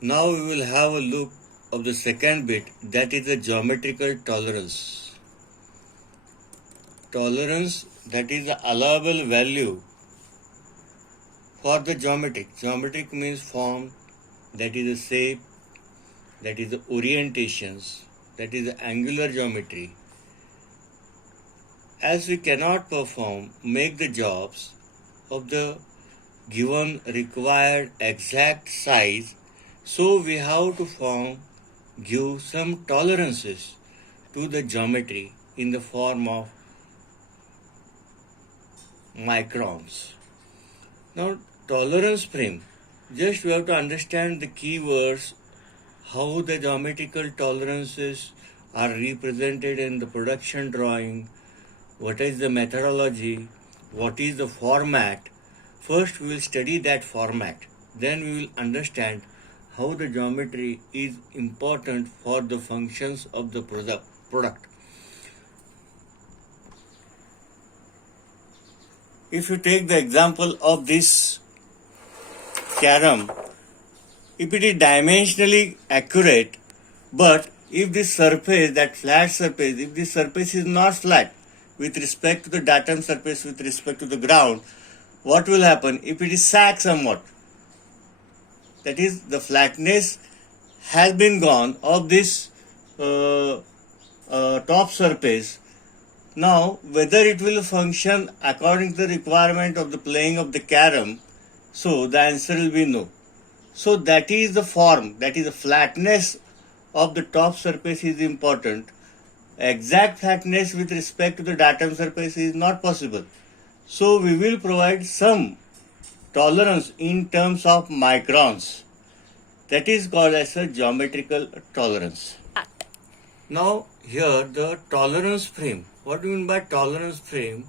Now we will have a look of the second bit, that is the geometrical tolerance. Tolerance, that is the allowable value for the geometric. Geometric means form, that is the shape, that is the orientations, that is the angular geometry. As we cannot make the jobs of the given required exact size, so we have to give some tolerances to the geometry in the form of microns. Now, tolerance frame, just we have to understand the keywords, how the geometrical tolerances are represented in the production drawing, what is the methodology, what is the format. First we will study that format, then we will understand how the geometry is important for the functions of the product. If you take the example of this carom, if it is dimensionally accurate, but if this surface, that flat surface, if this surface is not flat with respect to the datum surface, with respect to the ground, what will happen? If it is sag somewhat, that is the flatness has been gone of this top surface. Now, whether it will function according to the requirement of the playing of the carom, so the answer will be no. So that is the form, that is the flatness of the top surface is important. Exact flatness with respect to the datum surface is not possible. So we will provide some tolerance in terms of microns. That is called as a geometrical tolerance. Now here the tolerance frame. What do you mean by tolerance frame?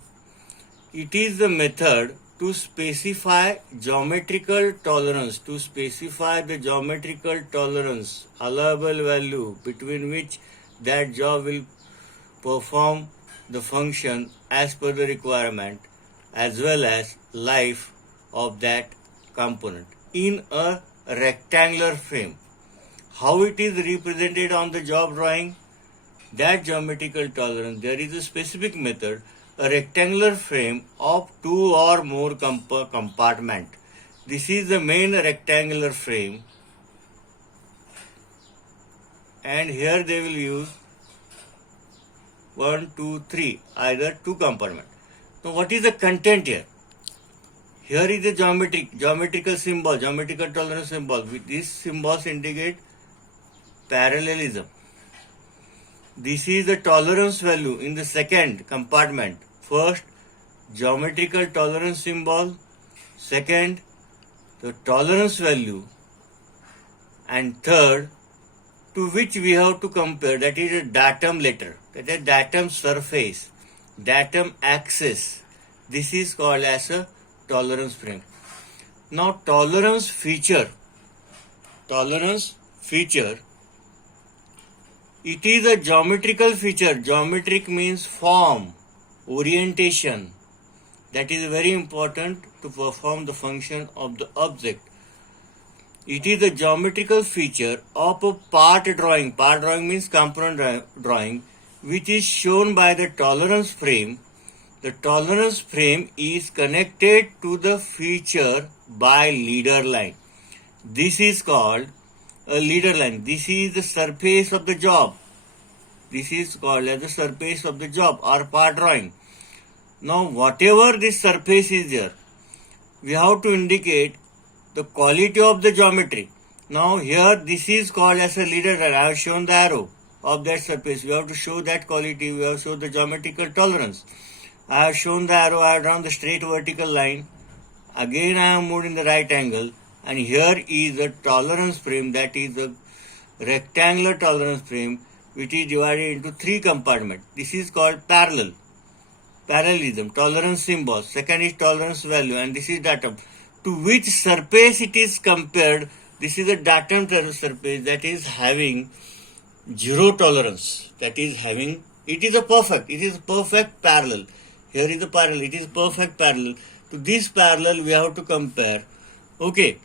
It is the method to specify geometrical tolerance, to specify the geometrical tolerance, allowable value between which that job will perform the function as per the requirement, as well as life of that component in a rectangular frame. How it is represented on the job drawing? That geometrical tolerance, there is a specific method, a rectangular frame of two or more compartment. This is the main rectangular frame, and here they will use 1, 2, 3, either two compartment. Now what is the content here? Here is the geometrical symbol, geometrical tolerance symbol. These symbols indicate parallelism. This is the tolerance value in the second compartment. First, geometrical tolerance symbol. Second, the tolerance value. And third, to which we have to compare, that is a datum letter, that is datum surface, datum axis. This is called as a tolerance frame. Now tolerance feature, it is a geometrical feature. Geometric means form, orientation. That is very important to perform the function of the object. It is a geometrical feature of a part drawing. Part drawing means component drawing, which is shown by the tolerance frame. The tolerance frame is connected to the feature by leader line. This is called a leader line. This is the surface of the job. This is called as the surface of the job or part drawing. Now whatever this surface is there, we have to indicate the quality of the geometry. Now here this is called as a leader line. I have shown the arrow of that surface. We have to show that quality. We have to show the geometrical tolerance. I have shown the arrow. I have drawn the straight vertical line. Again I have moved in the right angle. And here is a tolerance frame, that is a rectangular tolerance frame, which is divided into three compartments. This is called parallelism, tolerance symbol. Second is tolerance value, and this is datum. To which surface it is compared? This is a datum surface that is having zero tolerance. That is having, it is a perfect parallel. Here is the parallel, it is perfect parallel. To this parallel we have to compare. Okay.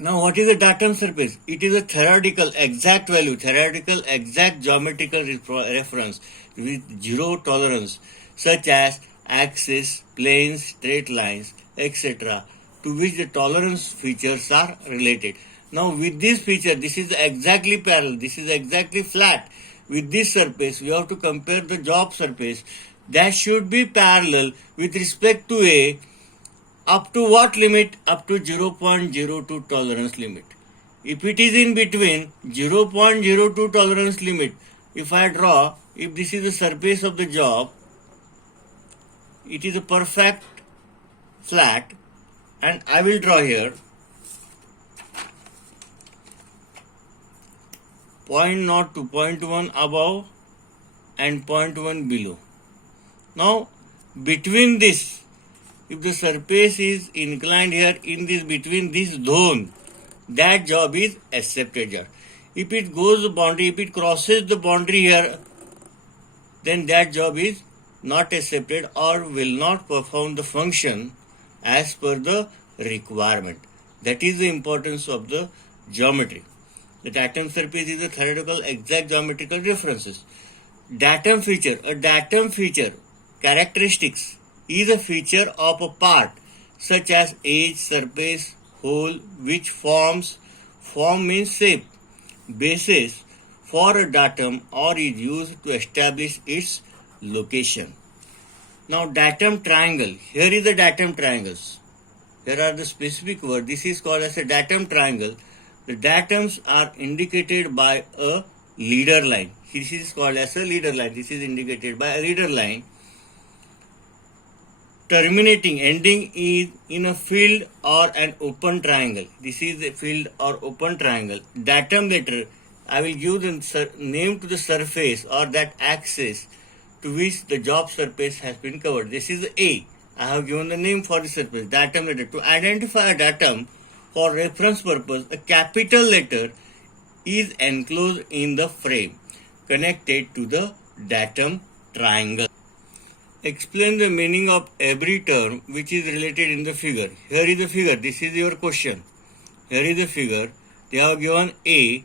Now, what is a datum surface? It is a theoretical exact value, theoretical exact geometrical reference with zero tolerance, such as axes, planes, straight lines, etc., to which the tolerance features are related. Now, with this feature, this is exactly parallel, this is exactly flat. With this surface, we have to compare the job surface that should be parallel with respect to a up to what limit? Up to 0.02 tolerance limit. If it is in between 0.02 tolerance limit, if I draw, if this is the surface of the job, it is a perfect flat, and I will draw here 0.0 to 0.1 above and 0.1 below. Now, between this, if the surface is inclined here in this between this zone, that job is accepted job. If it goes the boundary, if it crosses the boundary here, then that job is not accepted or will not perform the function as per the requirement. That is the importance of the geometry. The datum surface is a theoretical exact geometrical references. Datum feature, a datum feature characteristics is a feature of a part such as edge, surface, hole, which form means shape, basis for a datum or is used to establish its location. Now, datum triangle. Here is the datum triangles. Here are the specific words. This is called as a datum triangle. The datums are indicated by a leader line. This is called as a leader line. This is indicated by a leader line. Terminating, ending is in a field or an open triangle. This is a field or open triangle. Datum letter, I will give the name to the surface or that axis to which the job surface has been covered. This is A. I have given the name for the surface. Datum letter. To identify a datum for reference purpose, a capital letter is enclosed in the frame connected to the datum triangle. Explain the meaning of every term which is related in the figure. Here is the figure. This is your question. Here is the figure. They have given A.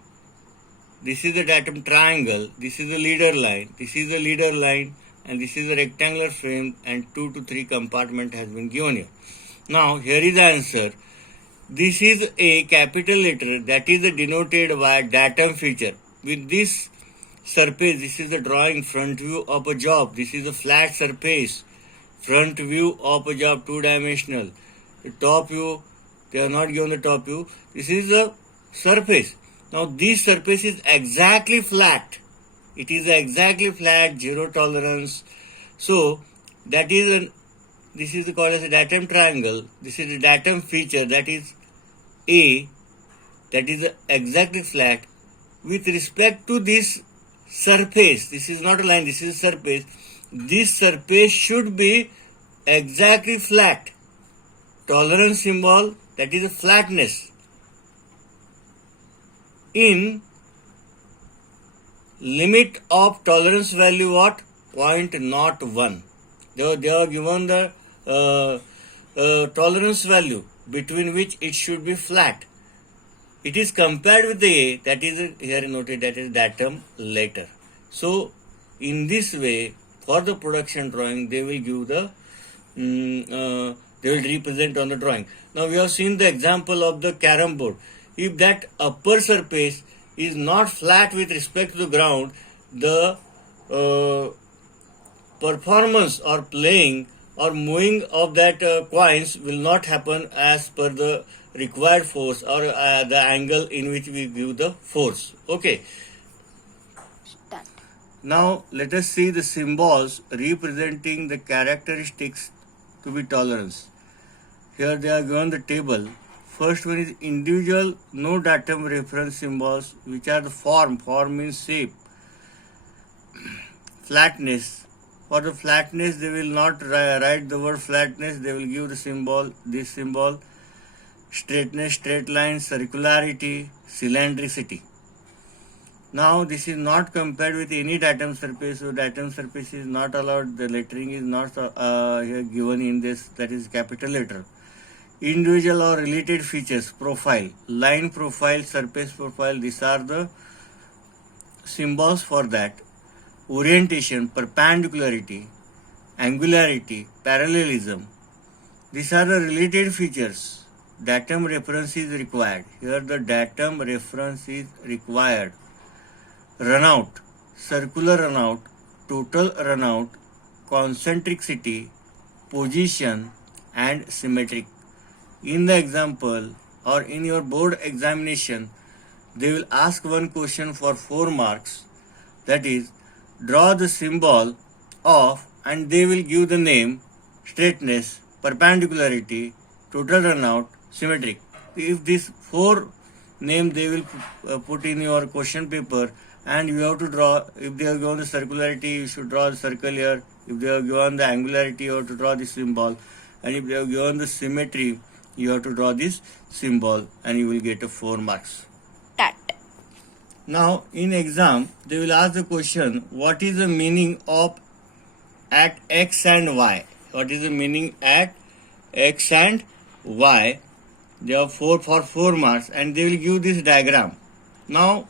This is the datum triangle. This is the leader line. This is the leader line. And this is the rectangular frame. And 2 to 3 compartment has been given here. Now, here is the answer. This is a capital letter that is denoted by datum feature. With this surface, this is the drawing front view of a job. This is a flat surface. Front view of a job, two-dimensional. The top view, they are not given the top view. This is the surface. Now this surface is exactly flat. It is exactly flat, zero tolerance. So that is this is called as a datum triangle. This is a datum feature, that is A, that is exactly flat. With respect to this surface, this is not a line, this is a surface. This surface should be exactly flat. Tolerance symbol, that is a flatness. In limit of tolerance value what? 0.01. They are given the tolerance value between which it should be flat. It is compared with the A, that is here noted, that is datum letter. So in this way, for the production drawing, they will give the they will represent on the drawing. Now we have seen the example of the carom board. If that upper surface is not flat with respect to the ground, the performance or playing or moving of that coins will not happen as per the required force or the angle in which we give the force. Okay. Start. Now let us see the symbols representing the characteristics to be tolerance. Here they are given the table. First one is individual no datum reference symbols, which are the form. Form means shape. Flatness. For the flatness, they will not write the word flatness. They will give the symbol, this symbol. Straightness, straight line, circularity, cylindricity. Now this is not compared with any datum surface, so datum surface is not allowed. The lettering is not here given in this, that is capital letter. individual or related features, profile, line profile, surface profile, these are the symbols for that. Orientation, perpendicularity, angularity, parallelism, these are the related features. Datum reference is required. Here the datum reference is required. Runout, circular runout, total runout, concentricity, position and symmetric. In the example or in your board examination, they will ask one question for 4 marks, that is, draw the symbol of, and they will give the name, straightness, perpendicularity, total runout, symmetric. If these 4 name they will put in your question paper, and you have to draw. If they have given the circularity, you should draw the circle here. If they have given the angularity, you have to draw the symbol. And if they have given the symmetry, you have to draw this symbol, and you will get a 4 marks. Tat. Now, in exam, they will ask the question, what is the meaning of at x and y? What is the meaning at x and y? They have 4 marks, and they will give this diagram. Now,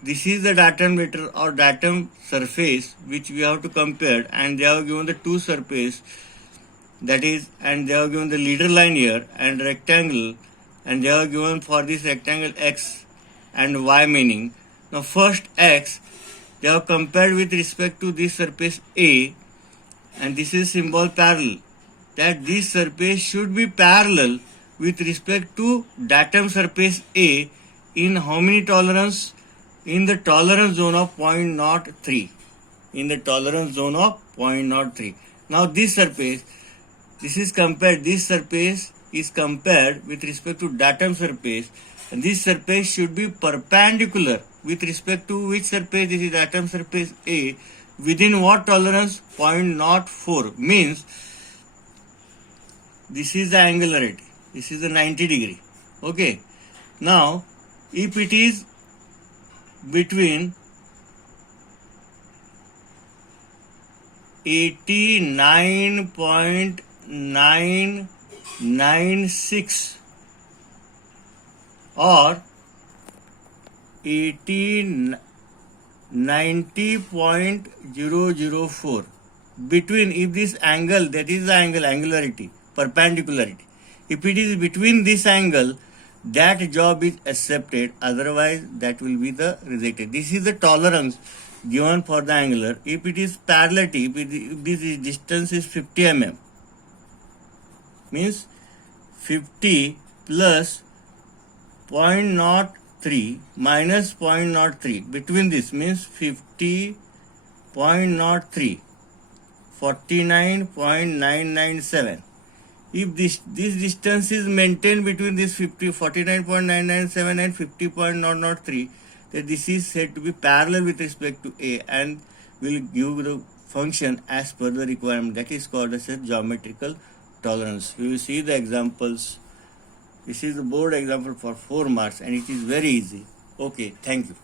this is the datum vector or datum surface which we have to compare, and they have given the 2 surface, that is, and they have given the leader line here and rectangle, and they have given for this rectangle x and y meaning. Now first x, they have compared with respect to this surface A, and this is symbol parallel, that this surface should be parallel with respect to datum surface A in how many tolerance? In the tolerance zone of 0.03. In the tolerance zone of 0.03. Now this surface, this surface is compared with respect to datum surface, and this surface should be perpendicular with respect to which surface? This is datum surface A. Within what tolerance? 0.04. Means this is the angularity. This is the 90 degree. Okay. Now, if it is between 89.996 or 90.004, between, if this angle, that is the angle, angularity, perpendicularity, if it is between this angle, that job is accepted, otherwise that will be the rejected. This is the tolerance given for the angular. If it is parallelity, if this distance is 50 mm, means 50 plus 0.03 minus 0.03, between this means 50.03, 49.997. If this distance is maintained between this 49.997 and 50.003, then this is said to be parallel with respect to A and will give the function as per the requirement. That is called as a geometrical tolerance. We will see the examples. This is the board example for 4 marks, and it is very easy. Okay, thank you.